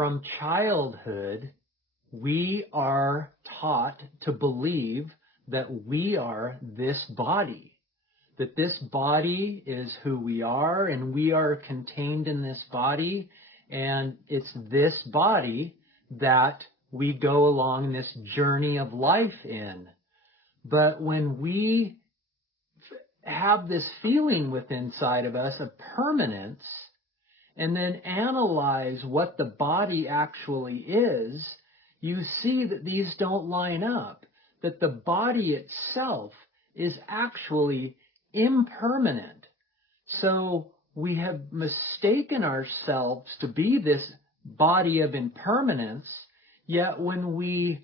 from childhood, we are taught to believe that we are this body, that this body is who we are, and we are contained in this body, and it's this body that we go along this journey of life in. But when we have this feeling within inside of us of permanence, and then analyze what the body actually is, you see that these don't line up, that the body itself is actually impermanent. So we have mistaken ourselves to be this body of impermanence, yet when we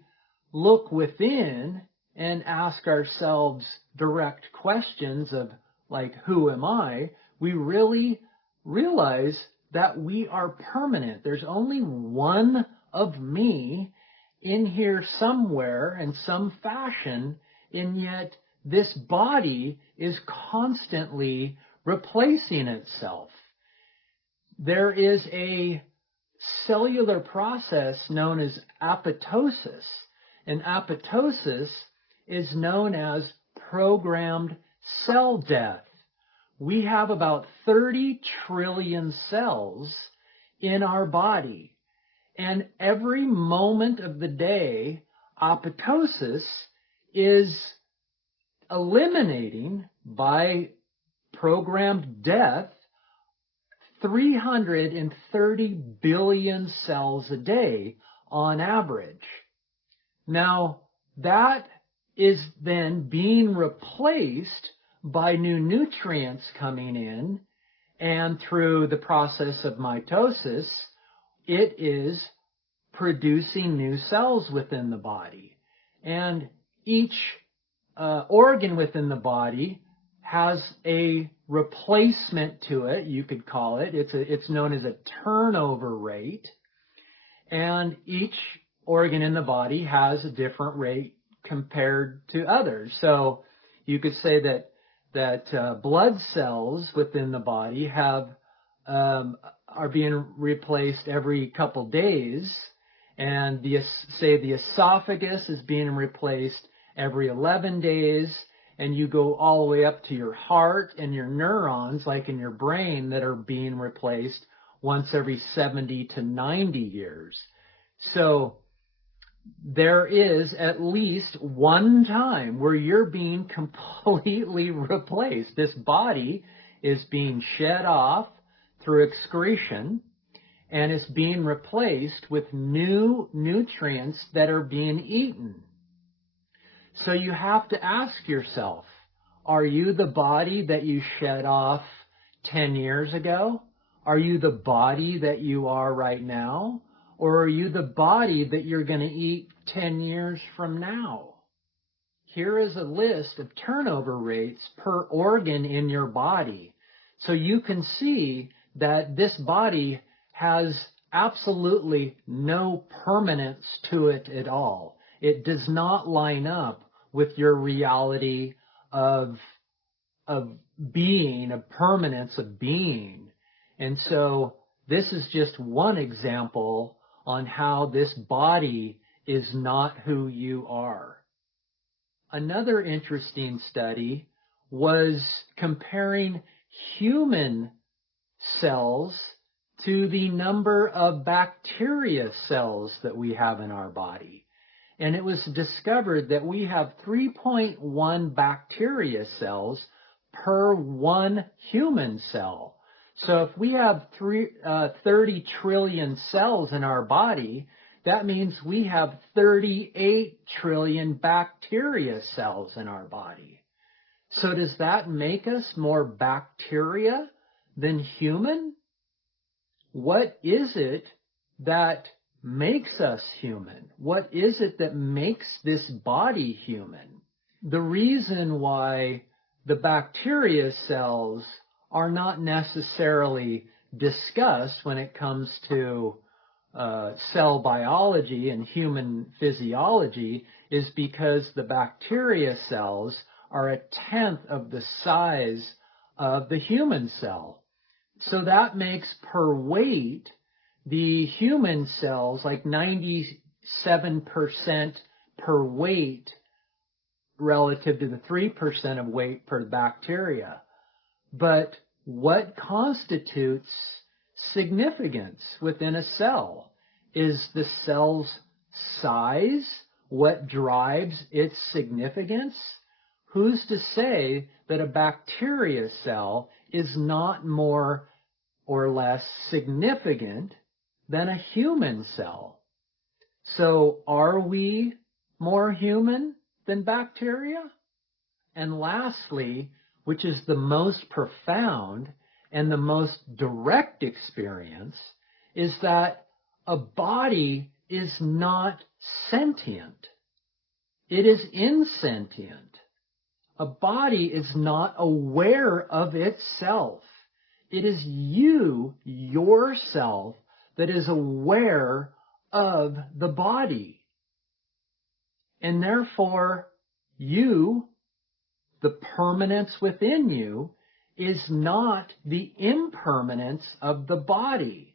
look within and ask ourselves direct questions of, like, who am I, we really realize that we are permanent. There's only one of me in here somewhere in some fashion, and yet this body is constantly replacing itself. There is a cellular process known as apoptosis, and apoptosis is known as programmed cell death. We have about 30 trillion cells in our body, and every moment of the day, apoptosis is eliminating by programmed death 330 billion cells a day on average. Now, that is then being replaced by new nutrients coming in, and through the process of mitosis, it is producing new cells within the body. And each organ within the body has a replacement to it, you could call it. It's known as a turnover rate. And each organ in the body has a different rate compared to others. So you could say that blood cells within the body are being replaced every couple days, and the esophagus is being replaced every 11 days, and you go all the way up to your heart and your neurons, like in your brain, that are being replaced once every 70 to 90 years. So there is at least one time where you're being completely replaced. This body is being shed off through excretion, and it's being replaced with new nutrients that are being eaten. So you have to ask yourself, are you the body that you shed off 10 years ago? Are you the body that you are right now? Or are you the body that you're going to eat 10 years from now? Here is a list of turnover rates per organ in your body. So you can see that this body has absolutely no permanence to it at all. It does not line up with your reality of being, of permanence of being. And so this is just one example on how this body is not who you are. Another interesting study was comparing human cells to the number of bacteria cells that we have in our body. And it was discovered that we have 3.1 bacteria cells per one human cell. So if we have 30 trillion cells in our body, that means we have 38 trillion bacteria cells in our body. So does that make us more bacteria than human? What is it that makes us human? What is it that makes this body human? The reason why the bacteria cells are not necessarily discussed when it comes to cell biology and human physiology is because the bacteria cells are 1/10 of the size of the human cell. So that makes per weight the human cells, like 97% per weight relative to the 3% of weight per bacteria. But what constitutes significance within a cell? Is the cell's size what drives its significance? Who's to say that a bacteria cell is not more or less significant than a human cell? So are we more human than bacteria? And lastly, which is the most profound and the most direct experience, is that a body is not sentient. It is insentient. A body is not aware of itself. It is you, yourself, that is aware of the body. And therefore, you, the permanence within you, is not the impermanence of the body.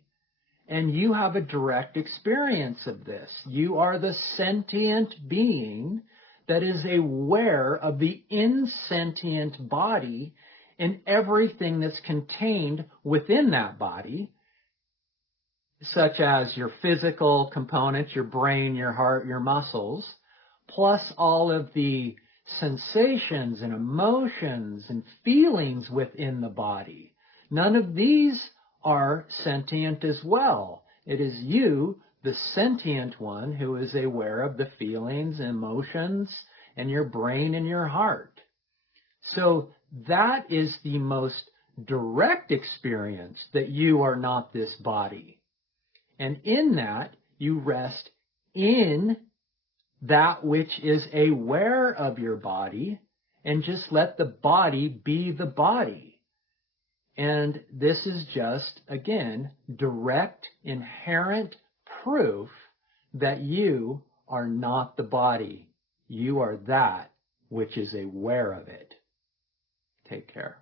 And you have a direct experience of this. You are the sentient being that is aware of the insentient body and everything that's contained within that body, such as your physical components, your brain, your heart, your muscles, plus all of the sensations and emotions and feelings within the body. None of these are sentient as well. It is you, the sentient one, who is aware of the feelings, emotions, and your brain and your heart. So that is the most direct experience, that you are not this body. And in that, you rest in that which is aware of your body, and just let the body be the body. And this is just, again, direct, inherent proof that you are not the body. You are that which is aware of it. Take care.